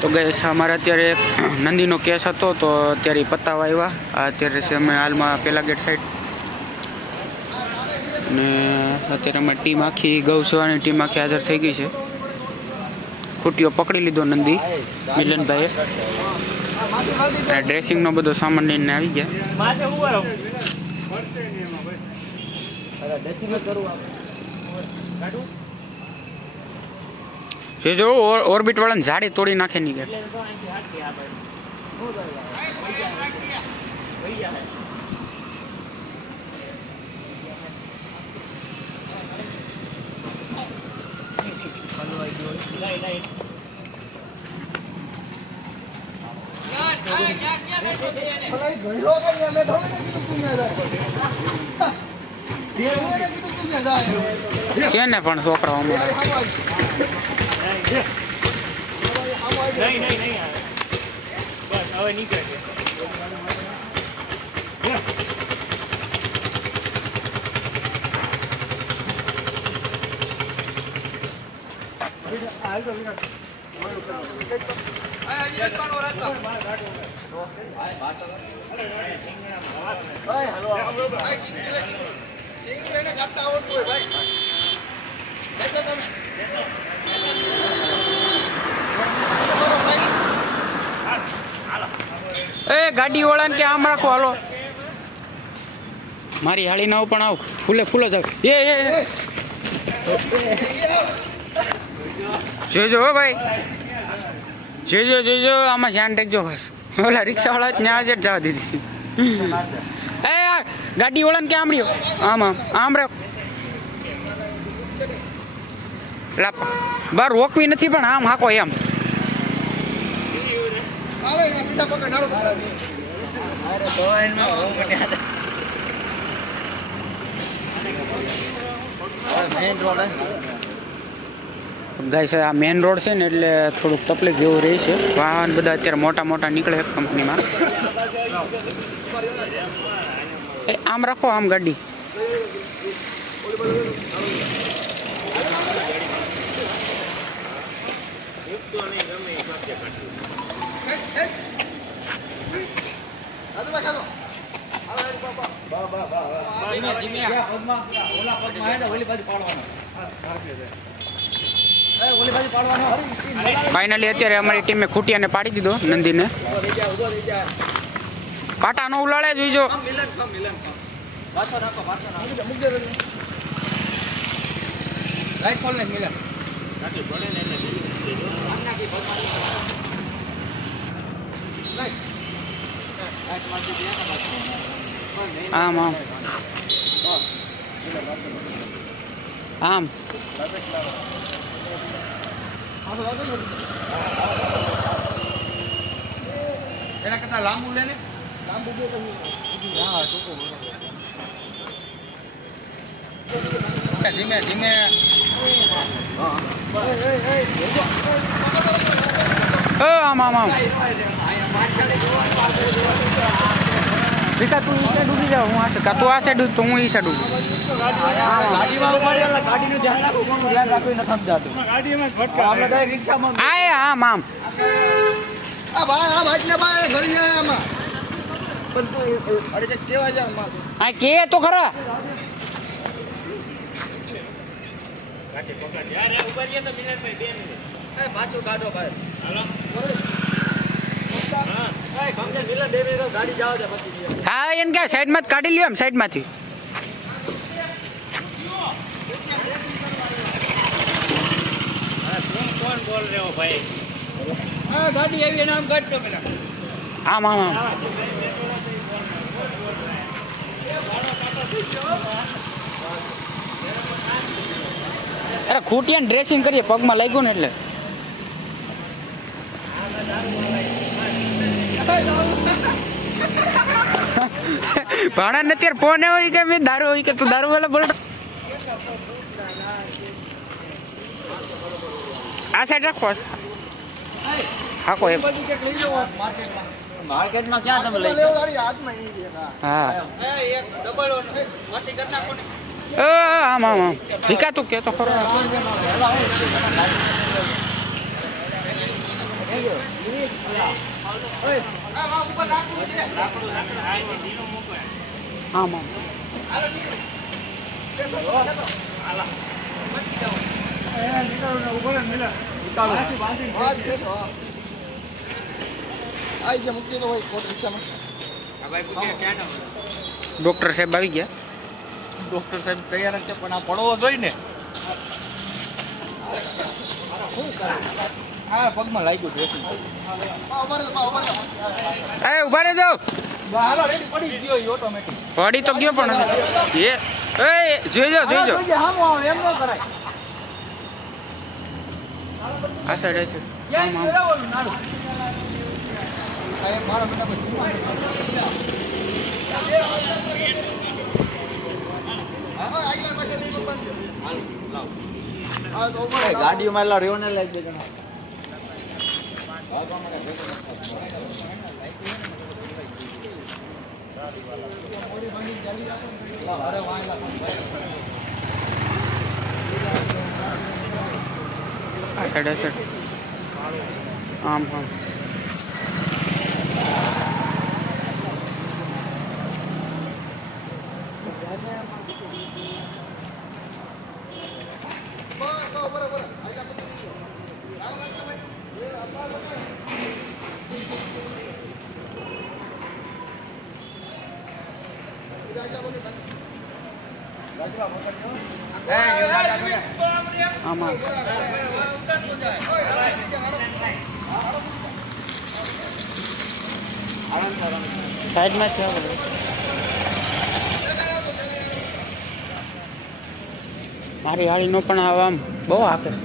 તો ગઈસ અમારે અત્યારે નંદીનો કેસ હતો તો અત્યારે પતાવા આવ્યા. અત્યારે છે અમે હાલમાં પહેલા ગેટ સાઈડ ને અત્યારે અમે ટીમ આખી ગૌસેવાની ટીમ આખી હાજર થઈ ગઈ છે. ખૂટીઓ પકડી લીધો નંદી મિલનભાઈએ અને ડ્રેસિંગનો બધો સામાન લઈને આવી ગયા. જો ઓર્બિટ વાળાને ઝાડી તોડી નાખે ની ગેટ. છે ને પણ છોકરાઓ ગાડી વાળાને કે આમ રાખો. હાલો મારી હાળી ના પણ આવ ફૂલે ફૂલે જાવ. જોજો હો ભાઈ, જોજો આમાં ધ્યાન રાખજો. ઓલા રિક્ષા વાળા ત્યાં જ જવા દીધી. એ ગાડી વાળાને કે આમ રહ્યો, આમ આમ રહ્યો. બાર રોકવી નથી પણ આમ હાકો એમ. ગાઈસ આ મેઇન રોડ છે ને એટલે થોડુંક તકલીફ જેવું રહે છે. વાહન બધા અત્યારે મોટા મોટા નીકળે કંપનીમાં. આમ રાખો આમ ગાડી. ફાઇનલી અત્યારે અમારી ટીમે ખૂટિયાને પાડી દીધો નંદીને. કાંટા નો ઉલાળે જોઈજો. આમ આમ આમ એના કરતા લાંબુ લે ને. લાંબુ બે તો હા ટૂંકો ધીમે ધીમે. આમ આમ આમ વિકા તું ઈસે ડૂબી જાવ. હું આ તું આ સાઈડ તો હું ઈ સાઈડ ડૂબું. ગાડીમાં ઉભા રહે ગાડીનું ધ્યાન રાખો. કોનું ધ્યાન રાખવું ન સમજાતું. ગાડીમાં ફટકા આપણે ડાયરેક્ટ રિક્ષામાં આય આમ આમ. આ ભાઈ આ ભાઈ ને ભાઈ ઘરી જાય આમાં. પણ અરે કે કેવા જા આમાં. આ કે તો ખરા. ગાડી પકડ યાર ઉભા રહે તો મિલનભાઈ 2 મિનિટ. એ પાછો કાઢો ભાઈ. હાલો હા એને ક્યાં સાઈડ માં કાઢી લ્યો. એમ સાઈડ માંથી કોણ બોલ રહ્યો ભાઈ? હા ગાડી આવી એના આમ કાઢતો પેલા. આમ આમ આમ. અરે ખૂટિયાને ડ્રેસિંગ કરીએ પગમાં લાગ્યું ને એટલે. ભાણા ને અત્યારે ફોન હોય કે મેં દારૂ હોય કે તું દારૂ વાળા બોલ. આ સાઈડ રાખો. હાકો એમ માર્કેટમાં ક્યાં તમે લઈ જાવ? હા આમ આમ આમ ભીકા તું કે તો ખરો. ડોક્ટર સાહેબ આવી ગયા. ડોક્ટર સાહેબ તૈયાર છે પણ આ પડવો જોઈએ ને. હા પગમાં લાગ્યું ડ્રેસિંગ. ઉભા રહેજો. હાલો રેડી પડી ગયો ઈ ઓટોમેટિક. પડી તો ગયો પણ એ જોઈજો જોઈજો. હામો આવે એમ ન કરાય. આ સાઈડ છે. યાર કરાવવાનું નાડું. આ મારા બેટા કોઈ ગાડીઓમાં એટલા રહ્યો ને લાગી બે જણા. આ સાઈડ આમ આમ આમાં સાઈડમાં છે. મારી હાળીનો પણ આમ બહુ હાકે છે.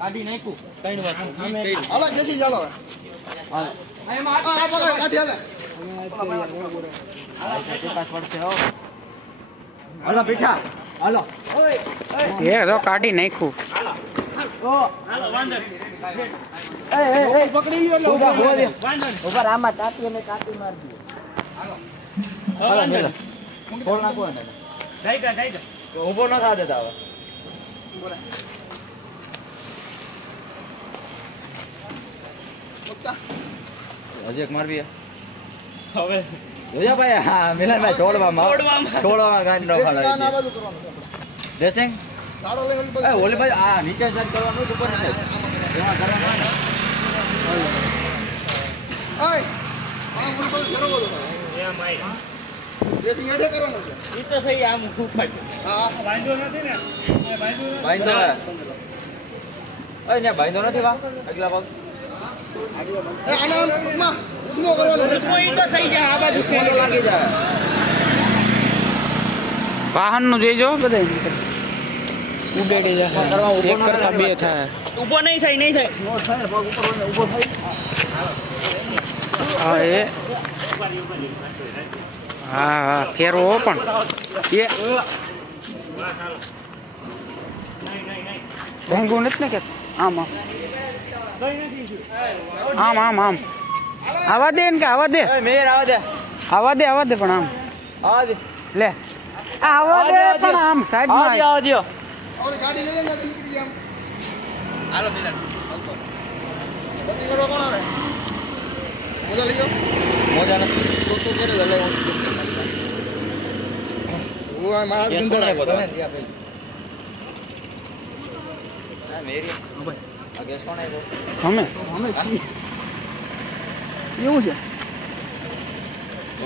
કાઢી નાખ્યું. ત્રણ વાર હાલો જસી ચાલો હાલો બેઠા હાલો એ તો કાઢી નાખ્યું. પકડી લ્યો ઉપર આમાં તાતી અને કાટી મારી દો. હાલો હાલો ખોલ નાખો ને ઉભો ન થા દેતા હવે. હજી એક મારવી હવે જોજો ભાઈ. હા મિલનભાઈ છોડવામાં ગાંઠ નો ફાળે ડ્રેસિંગ એ ઓલી ભાઈ આ નીચે સેટ કરવાનું ઉપર ને એમાં કરવાનું બાંધો નથી વા આગલા ભાગ વાહન નું જોઈજો બધા ઉડેડી જાય. એક કરતા બે થાય. ઉભો નહીં થાય નહીં થાય. હા એ હા હા ફેરવો પણ એ ભેંગું નથી ને કે આમ આમ આમ આમ આવા દે ને કે આવા દે મેર આવા દે પણ આમ આવા દે લે આવા દે પણ આમ સાઈડ માં આવા દો. ગાડી લઈ લે નીકળી ગયા હાલો મિલન બધી કરો કોણ આવે મોજા લઈ જાઓ મોજા નથી તો કરે લે ઓ મારા ગંદર આવ્યો તો હા મેરી આ ગેસ કોણ આવ્યો અમે એવું છે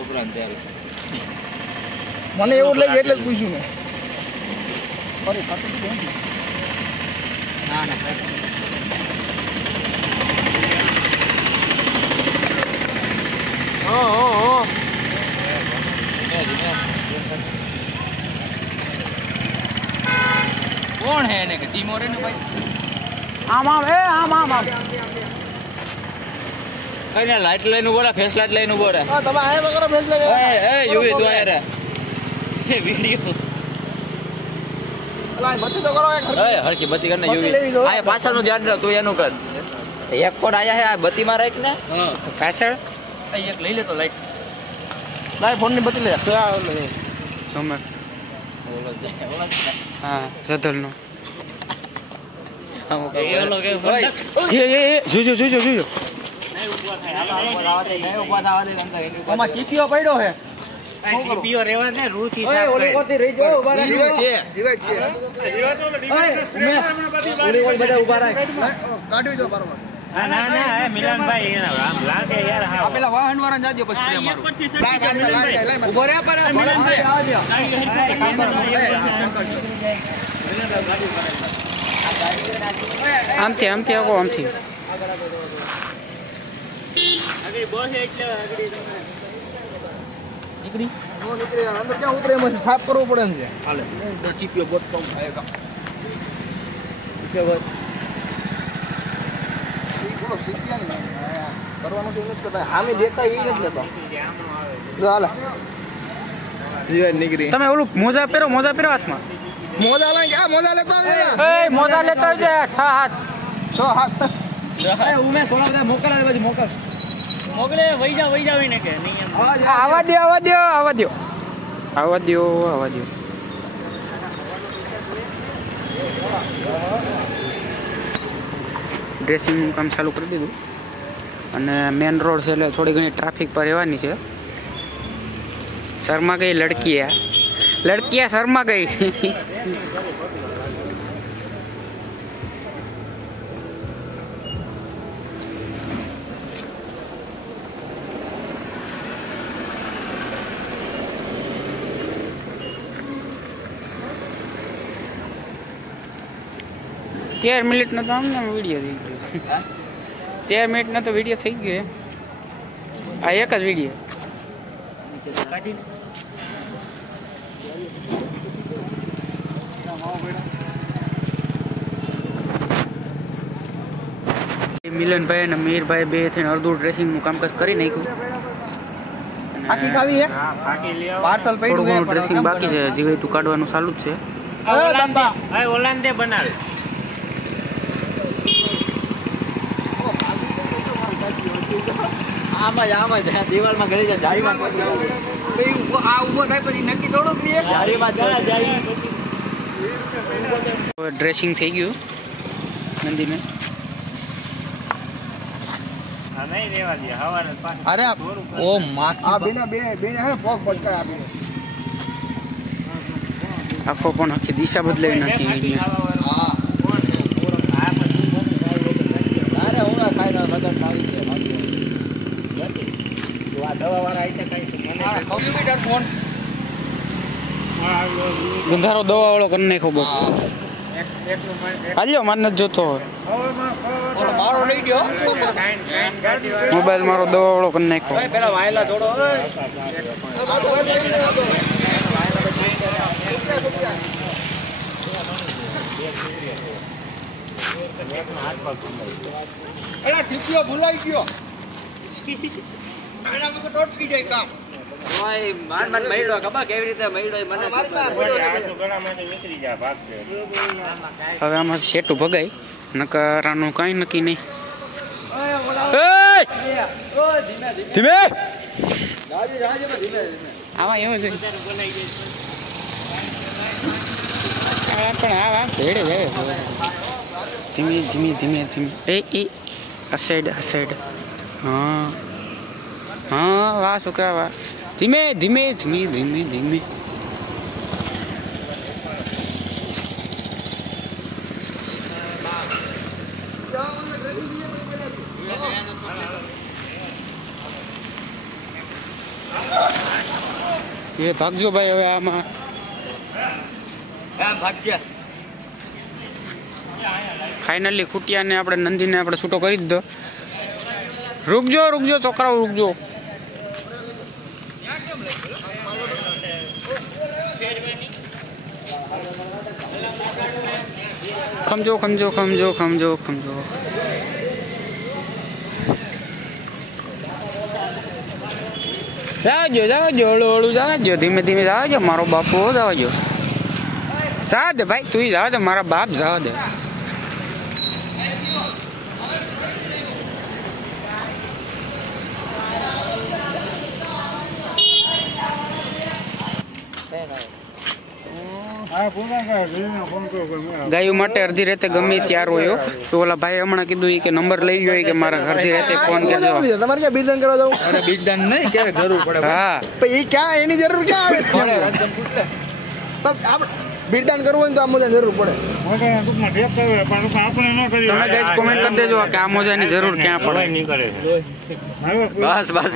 ઉપરાંત ત્યારે મને એવું લાગે એટલે જ પૂછ્યું મેં અરે ખાતું તો ના ના કોણ હે એને કે ટીમો રે ને ભાઈ આમ આમ એ આમ આમ આમ કઈ ને લાઈટ લઈને ઉભો રહે ફેસ લાઈટ લઈને ઉભો રહે હા તમે આયા તો કરો ફેસ લે એ યુવી તું આયા રે એ વિડિયો અલા બત્તી તો કરો એક એ હરકી બત્તી કરને બત્તી લેવી યુવી લો. આ પાછળનું ધ્યાન રાખ તું એનું કર એક કોણ આયા હે આ બત્તી માં રાખ ને પાછળ એક લઈ લે તો લાઈટ લાય ફોન ની બત્તી લે સમર હા જદલનો જોજો આમાં ચીકીઓ પડ્યો હે ચીપીઓ રેવા દે રૂથી ઓય ઓલી કોતી રહી જો ઉભા રહે જીવાય છે ઓલી ઓલી બધા ઉભા રહે કાઢવી દો બરોબર ના મિલનભાઈ આમ લાગે યાર હા પેલા વાહન વાળા જાજો પછી એક પરથી લાય ઉભો રે પર મિલનભાઈ આમથી આવો આમથી નીકળી નો નીકળી અંદર ક્યાં ઉતરે એમાં સાફ કરવું પડે ને છે હાલે ચીપિયો ગોતતો આયેગા ચીપિયો ગોત ઈ થોડો શીખ્યા ને કરવાનું તો નથી કરતા હામે દેખાય એ નથી લેતા જો હાલે જીવાય નીકળી તમે ઓલું મોજા પહેરો હાથમાં મોજા લઈ ગયા મોજા લેતા એ મોજા લેતા આવજે 6 હાથ 6 હાથ ઉમે સોલા બધા મોકલ આ બાજુ મોકલ મોગલે વઈ જાવ એને કે નહીં એમ આવા આવા દો ડ્રેસિંગનું કામ ચાલુ કરી દીધું અને મેન રોડ છે એટલે થોડી ઘણી ટ્રાફિક પર રહેવાની છે શર્મા ગઈ લડકીયા શર્મા ગઈ 13 મિનિટનો તો આમને વિડીયો થઈ ગયો 13 મિનિટનો તો વિડીયો થઈ ગયો આ એક જ વિડીયો મિલનભાઈ અને મીરભાઈ બે થઈને અડધું ડ્રેસિંગનું કામકાજ કરી નાખ્યું ફાકી ખાવી હે પાર્સલ થોડું ઘણું ડ્રેસિંગ બાકી છે જીવતું કાઢવાનું ચાલુ જ છે ઓલાંદે બનાવે આમાં દિવાલમાં ગળી જાય જાળીમાં આ ઊભો થાય પછી નક્કી થોડો કરીએ જાળીમાં જાય ડ્રેસિંગ થઈ ગયું નંદીને નહીં રેવા દે હવારે અરે ઓ માં આ બેના બે હે પગ પટકાય આ બેને આખો પણ આખી દિશા બદલાવી નાખી હા અરે ઓલા ખાઈ ના મદદ આવી છે આ દવા વાળા આઈ કઈ કિલોમીટર ફોન ગંધારો દવા વાળો કરી નાખો બહુ હાલ્યો માર નથી જોતો મારો લઈ ગયો મોબાઈલ મારો દવા વાળો કરી નાખો પેલા વાયલા થોડો ભૂલાઈ ગયો હવે આમાં શેટું ભગાય નકર આનું કઈ નક્કી નહીં ધીમે આવા એવું છે પણ આવા ભેડે જાય ધીમે ધીમે ધીમે ધીમે એ આ સાઈડ હા હા વાહ છોકરા વાહ ધીમે ધીમે ધીમે ધીમે ધીમે એ ભાગજો ભાઈ હવે આમાં ફાઇનલી ખૂટિયાને આપણે નંદીને આપણે છૂટો કરી દીધો રૂકજો છોકરાઓ રૂકજો ખમજો ખમજો ખમજો ખમજો ખમજો. જાવજો જાવજો હળું હળું જાવજો ધીમે ધીમે જાવજો મારો બાપુ જાવજો. જા દે ભાઈ તું જાવ દે મારા બાપ જાવ દે. ગાયું માટે અડધી રાતે ગમે ત્યાર હોય તો ઓલા ભાઈ હમણાં કીધું કે નંબર લઈ ગયો કે મારા અડધી રાતે ફોન કરજો. તમારે ક્યાં બીજદાન કરવા જવું? અરે બીજદાન નહીં ક્યારે જરૂર પડે. હા એ ક્યાં એની જરૂર ક્યાં આવે છે? બીજદાન કરવું હોય તો આ મોજા જરૂર પડે. તમે ગાઈસ કોમેન્ટ કરી દેજો કે આ મોજાની જરૂર ક્યાં પડે. બસ બસ